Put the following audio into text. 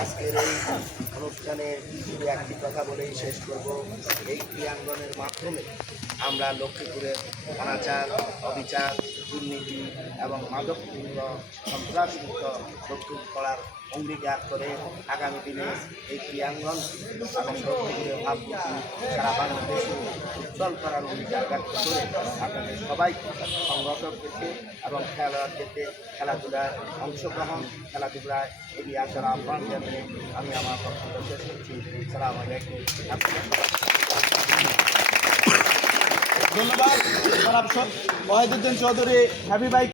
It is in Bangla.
আজকের এই অনুষ্ঠানে শুধু একটি কথা বলেই শেষ করব। এই ক্রীড়াঙ্গনের মাধ্যমে আমরা লক্ষ্মীপুরের অনাচার, অবিচার, দুর্নীতি এবং মাদকপূর্ণ সন্ত্রাসমুক্ত লক্ষ্মীপুর করার অঙ্গীকার করে আগামী দিনে এই ক্রীড়াঙ্গন এবং লক্ষ্মীপুরের ভাবমূর্তি সারা বাংলাদেশে উজ্জ্বল করার অঙ্গীকার ব্যক্ত করে আপনাদের সবাইকে সংগঠক পেতে এবং খেলোয়াড় পেতে খেলাধুলায় অংশগ্রহণ, খেলাধুলায় এগিয়ে আসার আহ্বান জানিয়ে আমি আমার বক্তব্য শেষ করছি। আসসালামু আলাইকুম। ধন্যবাদ জনাব ওয়াহিদুদ্দিন চৌধুরী, হ্যাপি ভাই।